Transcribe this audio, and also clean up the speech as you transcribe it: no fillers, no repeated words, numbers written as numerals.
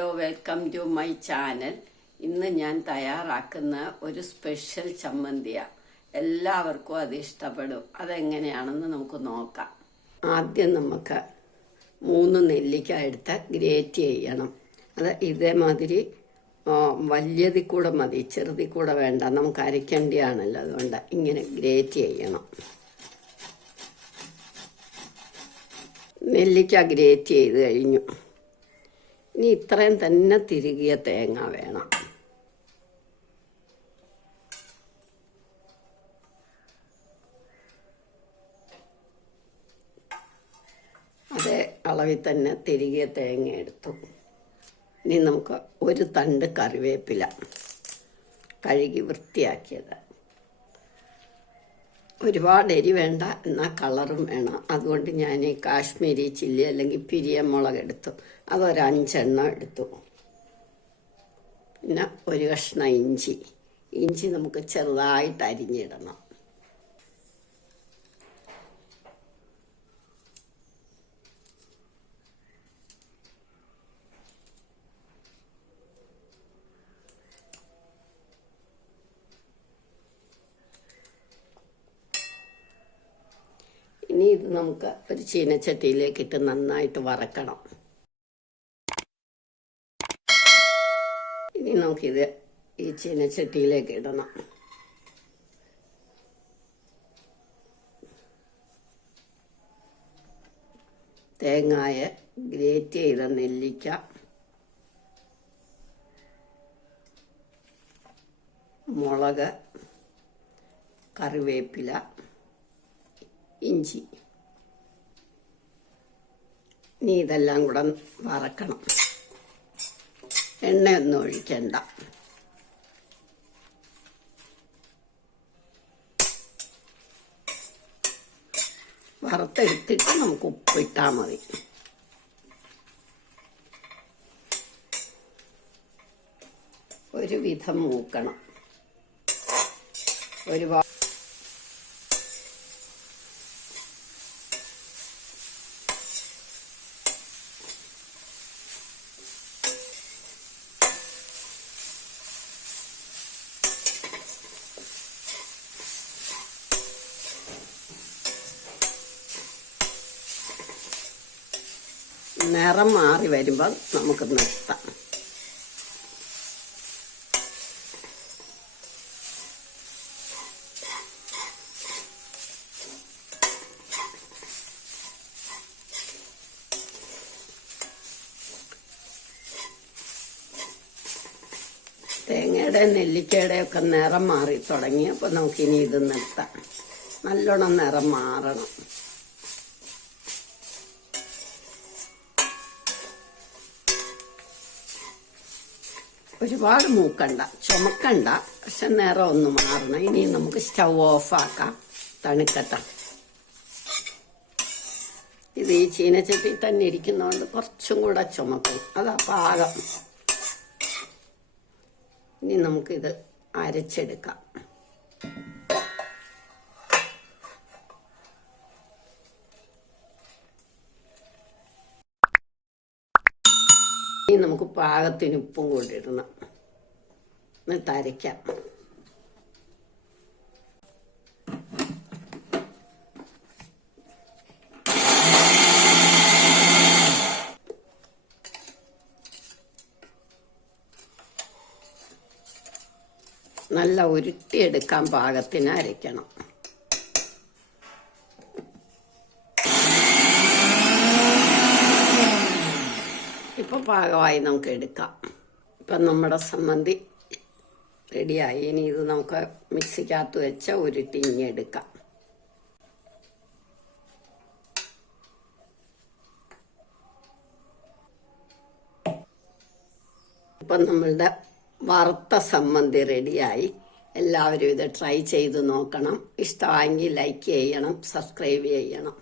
Hello, welcome to my channel. ഇന്ന് ഞാൻ തയ്യാറാക്കുന്ന ഒരു സ്പെഷ്യൽ ചമ്മന്തിയാണ്. എല്ലാവർക്കും അത് ഇഷ്ടപ്പെടും. അതെങ്ങനെയാണെന്ന് നമുക്ക് നോക്കാം. ആദ്യം നമുക്ക് 3 നെല്ലിക്ക എടുത്ത് ഗ്രേറ്റ് ചെയ്യണം. അത് ഇതേമാതിരി വലിയതിൽ കൂടെ മതി, ചെറുതിൽ കൂടെ വേണ്ട. നമുക്ക് അരയ്ക്കേണ്ടിയാണല്ലോ, അതുകൊണ്ട് ഇങ്ങനെ ഗ്രേറ്റ് ചെയ്യണം. നെല്ലിക്ക ഗ്രേറ്റ് ചെയ്ത് കഴിഞ്ഞു. ഇനി ഇത്രയും തന്നെ തിരുകിയ തേങ്ങ വേണം. അതേ അളവിൽ തന്നെ തിരുകിയ തേങ്ങ എടുത്തു. ഇനി നമുക്ക് ഒരു തണ്ട് കറിവേപ്പില കഴുകി വൃത്തിയാക്കിയത്. ഒരുപാട് എരി വേണ്ട, എന്നാൽ കളറും വേണം. അതുകൊണ്ട് ഞാൻ കാശ്മീരി ചില്ലി അല്ലെങ്കിൽ പിരിയമുളക് എടുത്തു. അതൊരു 5 എണ്ണം എടുത്തു. പിന്നെ ഒരു കഷ്ണം ഇഞ്ചി നമുക്ക് ചെറുതായിട്ട് അരിഞ്ഞിടണം. ഇനി ഇത് നമുക്ക് ഒരു ചീനച്ചട്ടിയിലേക്ക് ഇട്ട് നന്നായിട്ട് വറക്കണം. ഇനി നമുക്കിത് ഈ ചീനച്ചട്ടിയിലേക്ക് ഇടണം. തേങ്ങായ, ഗ്രേറ്റ് ചെയ്ത നെല്ലിക്ക, മുളക്, കറിവേപ്പില, ഇഞ്ചി. ഇനി ഇതെല്ലാം കൂടെ വറക്കണം. എണ്ണയൊന്നും ഒഴിക്കണ്ട. വറുത്തെടുത്തിട്ട് നമുക്ക് ഉപ്പിട്ടാൽ മതി. ഒരുവിധം മൂക്കണം. ഒരുപാട് നിറം മാറി വരുമ്പോൾ നമുക്ക് നിർത്താം. തേങ്ങയുടെ നെല്ലിക്കയുടെ ഒക്കെ നിറം മാറി തുടങ്ങി. അപ്പോൾ നമുക്കിനി ഇത് നിർത്താം. നല്ലോണം നിറം മാറണം. ഒരുപാട് മൂക്കണ്ട, ചുമക്കണ്ട, പക്ഷെ നിറം ഒന്ന് മാറണം. ഇനി നമുക്ക് സ്റ്റൗ ഓഫാക്കാം, തണുക്കട്ടെ. ഇത് ഈ ചീനച്ചട്ടി തന്നെ ഇരിക്കുന്നതുകൊണ്ട് കുറച്ചും കൂടെ ചുമക്കും. അതാ പാകം. ഇനി നമുക്കിത് അരച്ചെടുക്കാം. ഇനി നമുക്ക് പാകത്തിന് ഉപ്പും കൊണ്ടിടണം. എന്നിട്ട് അരയ്ക്കാം. നല്ല ഉരുട്ടിയെടുക്കാൻ പാകത്തിന് അരയ്ക്കണം. ഇപ്പോൾ പാകമായി നമുക്ക് എടുക്കാം. ഇപ്പം നമ്മുടെ ചമ്മന്തി റെഡിയായി. ഇനി ഇത് നമുക്ക് മിക്സിക്കകത്ത് വെച്ച ഉരുട്ടി ഇനി എടുക്കാം. ഇപ്പം നമ്മളുടെ വറുത്ത ചമ്മന്തി റെഡിയായി. എല്ലാവരും ഇത് ട്രൈ ചെയ്ത് നോക്കണം. ഇഷ്ടമായെങ്കിൽ ലൈക്ക് ചെയ്യണം, സബ്സ്ക്രൈബ് ചെയ്യണം.